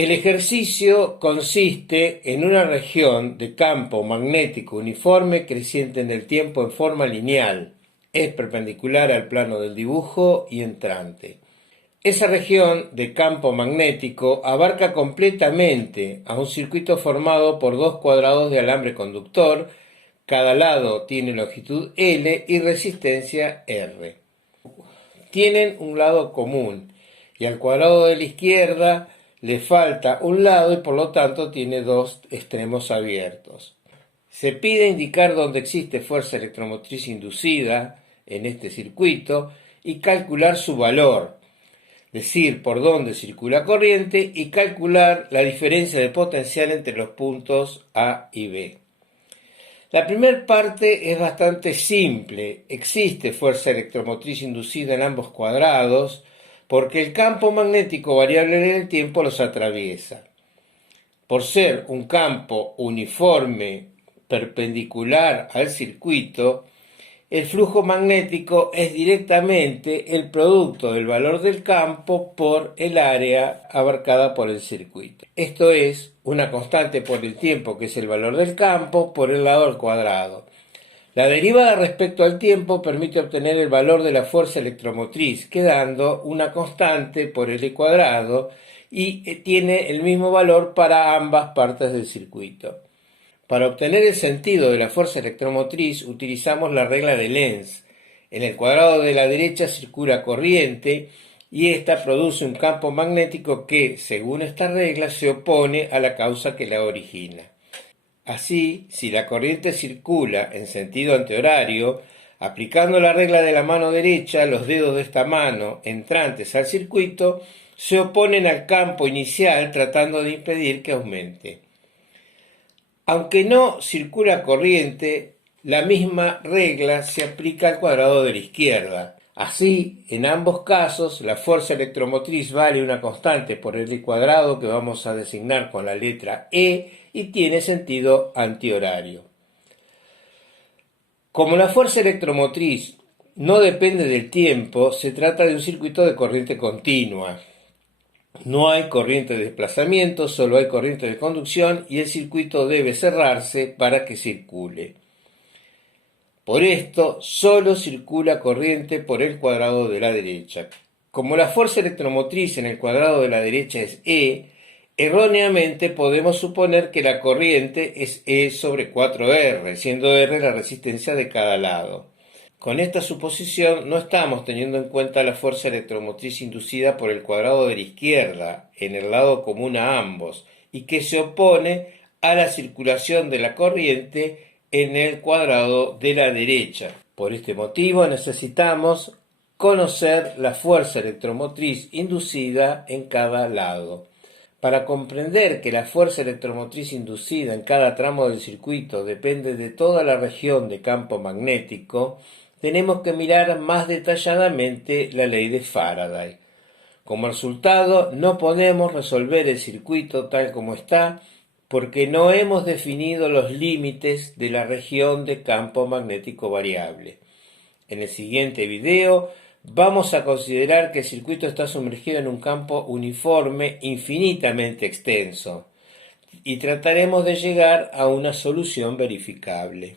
El ejercicio consiste en una región de campo magnético uniforme creciente en el tiempo en forma lineal. Es perpendicular al plano del dibujo y entrante. Esa región de campo magnético abarca completamente a un circuito formado por dos cuadrados de alambre conductor. Cada lado tiene longitud L y resistencia R. Tienen un lado común y al cuadrado de la izquierda le falta un lado y por lo tanto tiene dos extremos abiertos. Se pide indicar dónde existe fuerza electromotriz inducida en este circuito y calcular su valor, decir por dónde circula corriente y calcular la diferencia de potencial entre los puntos A y B. La primera parte es bastante simple. Existe fuerza electromotriz inducida en ambos cuadrados porque el campo magnético variable en el tiempo los atraviesa. Por ser un campo uniforme perpendicular al circuito, el flujo magnético es directamente el producto del valor del campo por el área abarcada por el circuito. Esto es una constante por el tiempo, que es el valor del campo, por el lado al cuadrado. La derivada respecto al tiempo permite obtener el valor de la fuerza electromotriz, quedando una constante por L cuadrado y tiene el mismo valor para ambas partes del circuito. Para obtener el sentido de la fuerza electromotriz utilizamos la regla de Lenz. En el cuadrado de la derecha circula corriente y ésta produce un campo magnético que, según esta regla, se opone a la causa que la origina. Así, si la corriente circula en sentido antihorario, aplicando la regla de la mano derecha, los dedos de esta mano entrantes al circuito se oponen al campo inicial tratando de impedir que aumente. Aunque no circula corriente, la misma regla se aplica al cuadrado de la izquierda. Así, en ambos casos, la fuerza electromotriz vale una constante por L cuadrado que vamos a designar con la letra E y tiene sentido antihorario. Como la fuerza electromotriz no depende del tiempo, se trata de un circuito de corriente continua. No hay corriente de desplazamiento, solo hay corriente de conducción y el circuito debe cerrarse para que circule. Por esto, solo circula corriente por el cuadrado de la derecha. Como la fuerza electromotriz en el cuadrado de la derecha es E, erróneamente podemos suponer que la corriente es E sobre 4R, siendo R la resistencia de cada lado. Con esta suposición no estamos teniendo en cuenta la fuerza electromotriz inducida por el cuadrado de la izquierda, en el lado común a ambos, y que se opone a la circulación de la corriente en el cuadrado de la derecha. Por este motivo necesitamos conocer la fuerza electromotriz inducida en cada lado. Para comprender que la fuerza electromotriz inducida en cada tramo del circuito depende de toda la región de campo magnético, tenemos que mirar más detalladamente la ley de Faraday. Como resultado, no podemos resolver el circuito tal como está porque no hemos definido los límites de la región de campo magnético variable. En el siguiente video vamos a considerar que el circuito está sumergido en un campo uniforme infinitamente extenso y trataremos de llegar a una solución verificable.